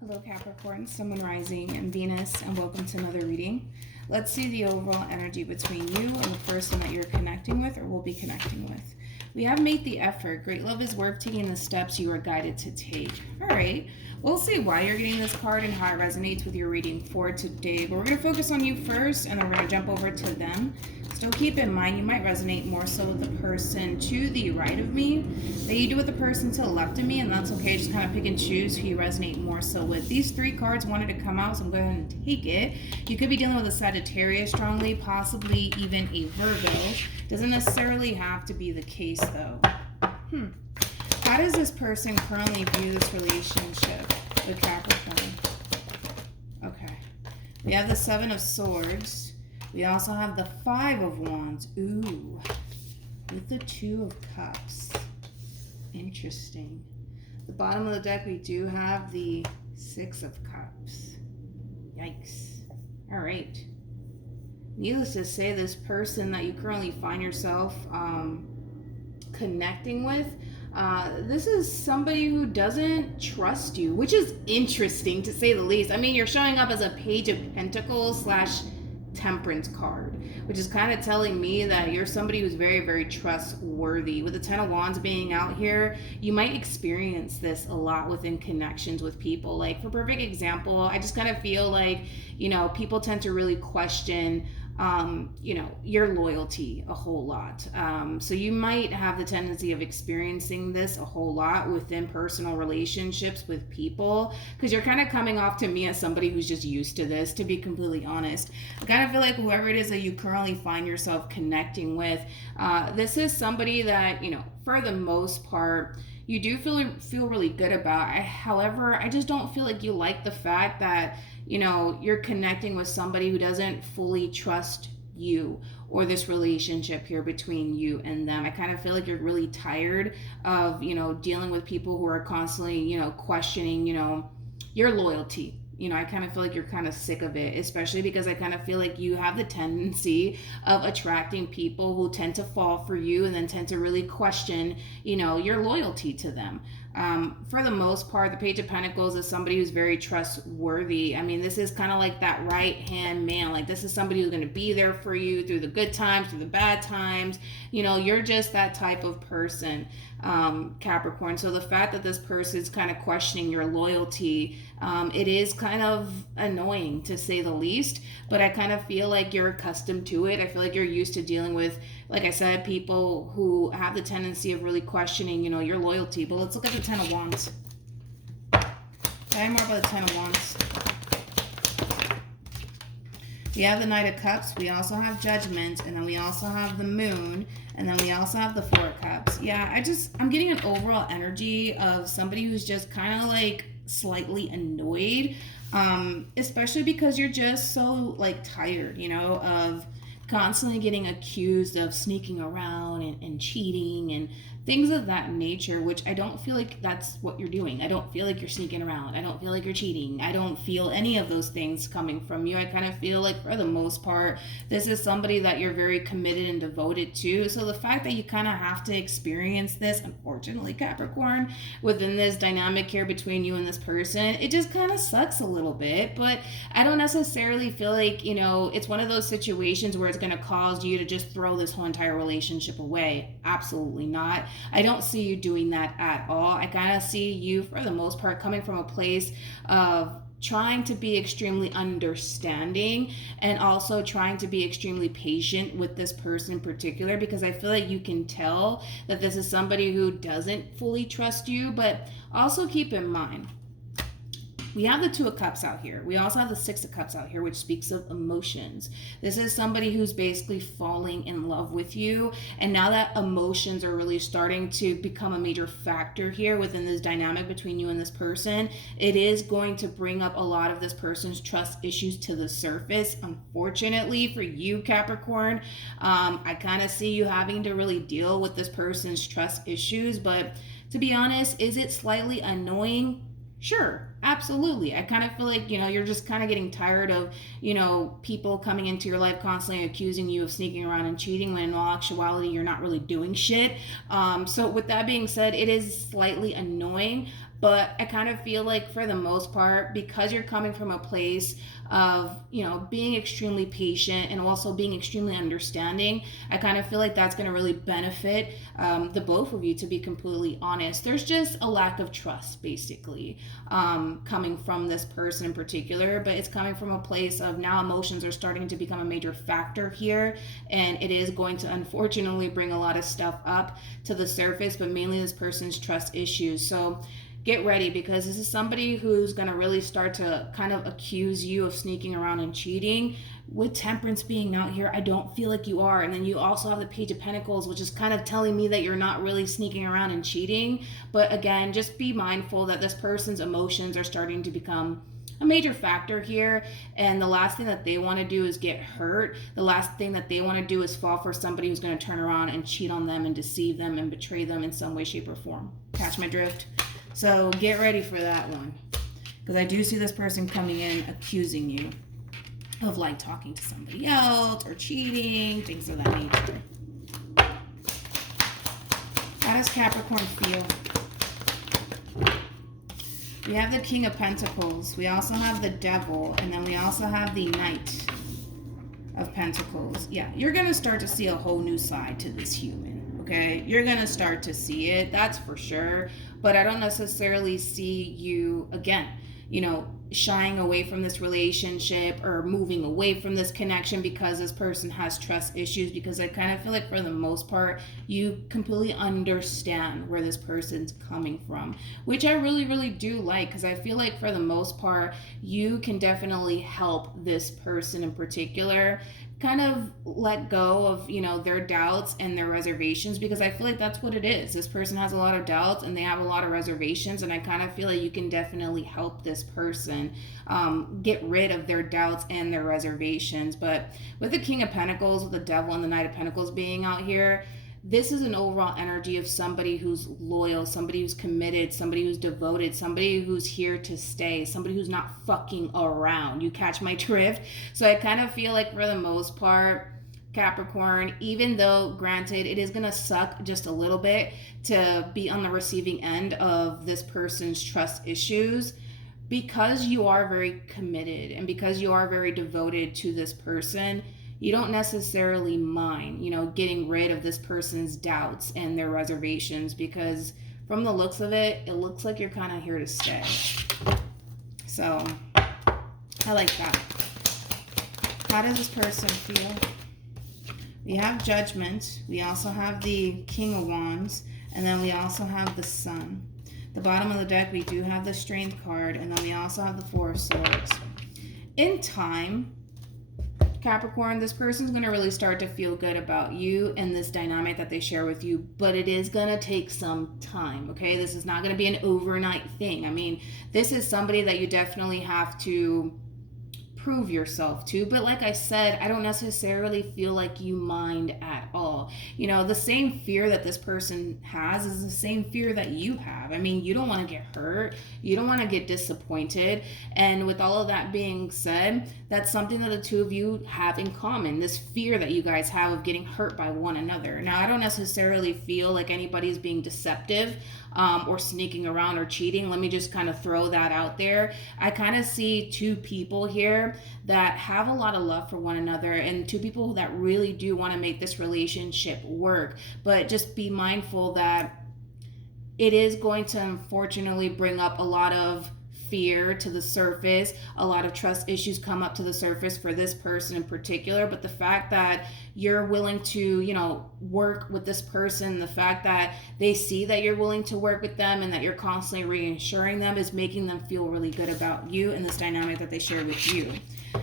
Hello Capricorn, Sun, Moon, Rising, and Venus, and welcome to another reading. Let's see the overall energy between you and the person that you're connecting with or will be connecting with. We have made the effort. Great love is worth taking the steps you are guided to take. All right, we'll see why you're getting this card and how it resonates with your reading for today. But we're going to focus on you first, and then we're going to jump over to them. Still keep in mind, you might resonate more so with the person to the right of me than you do with the person to the left of me, and that's okay. Just kind of pick and choose who you resonate more so with. These three cards wanted to come out, so I'm going to go ahead and take it. You could be dealing with a Sagittarius strongly, possibly even a Virgo. Doesn't necessarily have to be the case, though. How does this person currently view this relationship with Capricorn? Okay. We have the Seven of Swords. We also have the Five of Wands. Ooh. With the Two of Cups. Interesting. The bottom of the deck, we do have the Six of Cups. Yikes. All right. Needless to say, this person that you currently find yourself connecting with, this is somebody who doesn't trust you, which is interesting to say the least. I mean, you're showing up as a Page of Pentacles / Temperance card, which is kind of telling me that you're somebody who's very, very trustworthy. With the Ten of Wands being out here, you might experience this a lot within connections with people. Like, for perfect example, I just kind of feel like, people tend to really question your loyalty a whole lot. So you might have the tendency of experiencing this a whole lot within personal relationships with people, because you're kind of coming off to me as somebody who's just used to this, to be completely honest. I kind of feel like whoever it is that you currently find yourself connecting with, this is somebody that, for the most part, you do feel really good about. However, I just don't feel like you like the fact that you're connecting with somebody who doesn't fully trust you or this relationship here between you and them. I kind of feel like you're really tired of, dealing with people who are constantly, questioning, your loyalty. I kind of feel like you're kind of sick of it, especially because I kind of feel like you have the tendency of attracting people who tend to fall for you and then tend to really question, your loyalty to them. For the most part, the Page of Pentacles is somebody who's very trustworthy. I mean, this is kind of like that right-hand man. Like, this is somebody who's going to be there for you through the good times, through the bad times. You're just that type of person, Capricorn. So the fact that this person is kind of questioning your loyalty, it is kind of annoying, to say the least. But I kind of feel like you're accustomed to it. I feel like you're used to dealing with, like I said, people who have the tendency of really questioning, your loyalty. But let's look at the Ten of Wands. Tell me more about the Ten of Wands. We have the Knight of Cups. We also have Judgment. And then we also have the Moon. And then we also have the Four of Cups. Yeah, I'm getting an overall energy of somebody who's just kind of like slightly annoyed. Especially because you're just so like tired, of constantly getting accused of sneaking around and cheating and things of that nature, which I don't feel like that's what you're doing. I don't feel like you're sneaking around. I don't feel like you're cheating. I don't feel any of those things coming from you. I kind of feel like, for the most part, this is somebody that you're very committed and devoted to. So the fact that you kind of have to experience this, unfortunately, Capricorn, within this dynamic here between you and this person, it just kind of sucks a little bit. But I don't necessarily feel like, it's one of those situations where it's going to cause you to just throw this whole entire relationship away. Absolutely not. I don't see you doing that at all. I kind of see you, for the most part, coming from a place of trying to be extremely understanding and also trying to be extremely patient with this person in particular, because I feel like you can tell that this is somebody who doesn't fully trust you. But also keep in mind, we have the Two of Cups out here. We also have the Six of Cups out here, which speaks of emotions. This is somebody who's basically falling in love with you. And now that emotions are really starting to become a major factor here within this dynamic between you and this person, it is going to bring up a lot of this person's trust issues to the surface. Unfortunately for you, Capricorn, I kind of see you having to really deal with this person's trust issues. But to be honest, is it slightly annoying? Sure, absolutely. I kind of feel like, you're just kind of getting tired of, people coming into your life constantly accusing you of sneaking around and cheating, when in all actuality, you're not really doing shit. So with that being said, it is slightly annoying. But I kind of feel like for the most part, because you're coming from a place of, you know, being extremely patient and also being extremely understanding, I kind of feel like that's going to really benefit the both of you, to be completely honest. There's just a lack of trust, basically, coming from this person in particular, but it's coming from a place of now emotions are starting to become a major factor here, and it is going to unfortunately bring a lot of stuff up to the surface, but mainly this person's trust issues. So get ready, because this is somebody who's going to really start to kind of accuse you of sneaking around and cheating. With Temperance being out here, I don't feel like you are. And then you also have the Page of Pentacles, which is kind of telling me that you're not really sneaking around and cheating. But again, just be mindful that this person's emotions are starting to become a major factor here, and the last thing that they want to do is get hurt. The last thing that they want to do is fall for somebody who's going to turn around and cheat on them and deceive them and betray them in some way, shape, or form. Catch my drift? So get ready for that one, because I do see this person coming in accusing you of like talking to somebody else or cheating, things of that nature. How does Capricorn feel? We have the King of Pentacles. We also have the Devil, and then we also have the Knight of Pentacles. Yeah, you're going to start to see a whole new side to this human, okay? You're going to start to see it, that's for sure. But I don't necessarily see you, again, you know, shying away from this relationship or moving away from this connection because this person has trust issues, because I kind of feel like for the most part, you completely understand where this person's coming from, which I really, really do like, because I feel like for the most part, you can definitely help this person in particular kind of let go of, you know, their doubts and their reservations, because I feel like that's what it is. This person has a lot of doubts and they have a lot of reservations, and I kind of feel like you can definitely help this person get rid of their doubts and their reservations. But with the King of Pentacles, with the Devil and the Knight of Pentacles being out here, this is an overall energy of somebody who's loyal, somebody who's committed, somebody who's devoted, somebody who's here to stay, somebody who's not fucking around. You catch my drift? So I kind of feel like for the most part, Capricorn, even though granted it is going to suck just a little bit to be on the receiving end of this person's trust issues, because you are very committed and because you are very devoted to this person, you don't necessarily mind, you know, getting rid of this person's doubts and their reservations, because from the looks of it, it looks like you're kind of here to stay. So I like that. How does this person feel? We have Judgment. We also have the King of Wands, and then we also have the Sun. The bottom of the deck, we do have the Strength card, and then we also have the Four of Swords. In time, Capricorn, this person's going to really start to feel good about you and this dynamic that they share with you, but it is going to take some time, okay? This is not going to be an overnight thing. I mean, this is somebody that you definitely have to prove yourself to, but like I said, I don't necessarily feel like you mind at all. You know, the same fear that this person has is the same fear that you have. I mean, you don't want to get hurt, you don't want to get disappointed, and with all of that being said, that's something that the two of you have in common, this fear that you guys have of getting hurt by one another. Now, I don't necessarily feel like anybody's being deceptive or sneaking around or cheating. Let me just kind of throw that out there. I kind of see two people here that have a lot of love for one another, and two people that really do want to make this relationship work, but just be mindful that it is going to unfortunately bring up a lot of fear to the surface. A lot of trust issues come up to the surface for this person in particular, but the fact that you're willing to, you know, work with this person, the fact that they see that you're willing to work with them and that you're constantly reassuring them is making them feel really good about you and this dynamic that they share with you.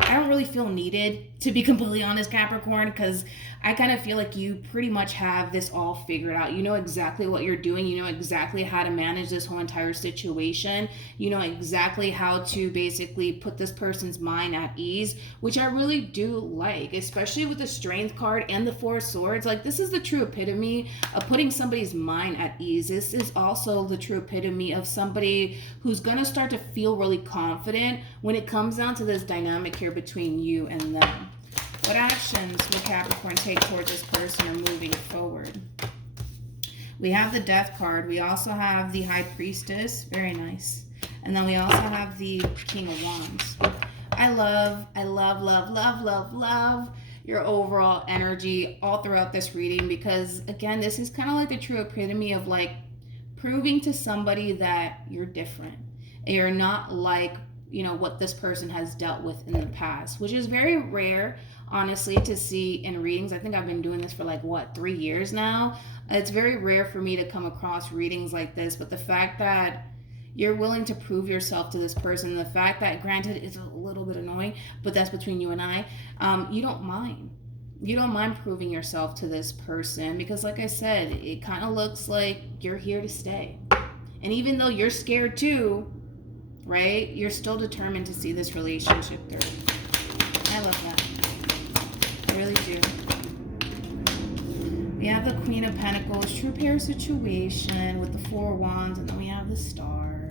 I don't really feel needed, to be completely honest, Capricorn, because I kind of feel like you pretty much have this all figured out. You know exactly what you're doing. You know exactly how to manage this whole entire situation. You know exactly how to basically put this person's mind at ease, which I really do like, especially with the Strength card and the Four of Swords. Like, this is the true epitome of putting somebody's mind at ease. This is also the true epitome of somebody who's going to start to feel really confident when it comes down to this dynamic here between you and them. What actions will Capricorn take towards this person or moving forward? We have the Death card. We also have the High Priestess. Very nice. And then we also have the King of Wands. I love your overall energy all throughout this reading, because again, this is kind of like the true epitome of like proving to somebody that you're different. And you're not like, you know, what this person has dealt with in the past, which is very rare, honestly, to see in readings. I think I've been doing this for like, what, 3 years now? It's very rare for me to come across readings like this, but the fact that you're willing to prove yourself to this person, the fact that, granted, it's a little bit annoying, but that's between you and I, you don't mind. You don't mind proving yourself to this person because, like I said, it kind of looks like you're here to stay. And even though you're scared too, right, you're still determined to see this relationship through. I love that. I really do. We have the Queen of Pentacles, true pair situation with the Four of Wands, and then we have the Star.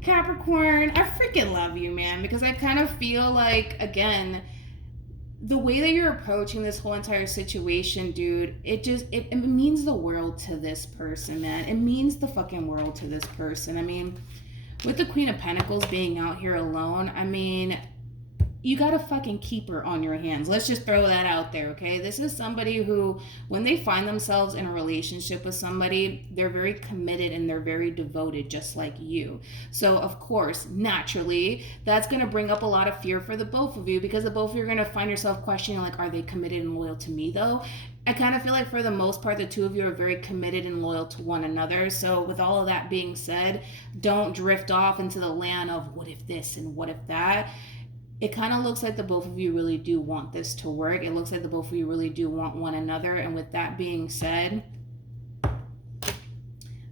Capricorn, I freaking love you, man, because I kind of feel like, again, the way that you're approaching this whole entire situation, dude, it means the world to this person, man. It means the fucking world to this person. I mean, with the Queen of Pentacles being out here alone, I mean, you got a fucking keeper on your hands. Let's just throw that out there, okay? This is somebody who, when they find themselves in a relationship with somebody, they're very committed and they're very devoted, just like you. So, of course, naturally, that's going to bring up a lot of fear for the both of you, because the both of you are going to find yourself questioning, like, are they committed and loyal to me, though? I kind of feel like for the most part, the two of you are very committed and loyal to one another. So with all of that being said, don't drift off into the land of what if this and what if that. It kind of looks like the both of you really do want this to work. It looks like the both of you really do want one another. And with that being said,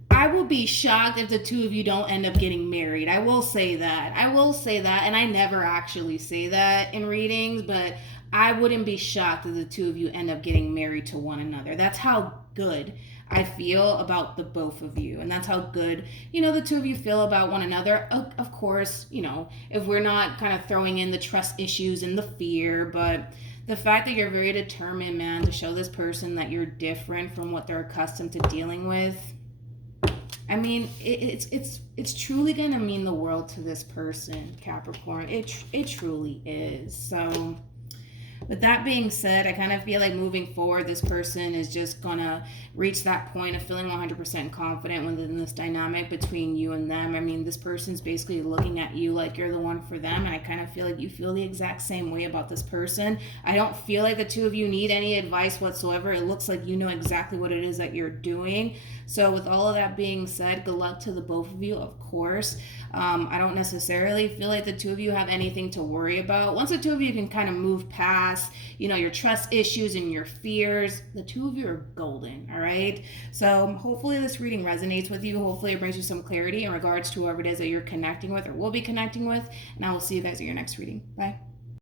I will be shocked if the two of you don't end up getting married. I will say that. And I never actually say that in readings, but I wouldn't be shocked if the two of you end up getting married to one another. That's how good I feel about the both of you. And that's how good, you know, the two of you feel about one another. Of course, you know, if we're not kind of throwing in the trust issues and the fear, but the fact that you're very determined, man, to show this person that you're different from what they're accustomed to dealing with. I mean, it's truly going to mean the world to this person, Capricorn. It truly is. So with that being said, I kind of feel like moving forward, this person is just going to reach that point of feeling 100% confident within this dynamic between you and them. I mean, this person's basically looking at you like you're the one for them, and I kind of feel like you feel the exact same way about this person. I don't feel like the two of you need any advice whatsoever. It looks like you know exactly what it is that you're doing. So with all of that being said, good luck to the both of you, of course. I don't necessarily feel like the two of you have anything to worry about. Once the two of you can kind of move past, you know, your trust issues and your fears, the two of you are golden, all right? So hopefully this reading resonates with you. Hopefully it brings you some clarity in regards to whoever it is that you're connecting with or will be connecting with. And I will see you guys at your next reading. Bye.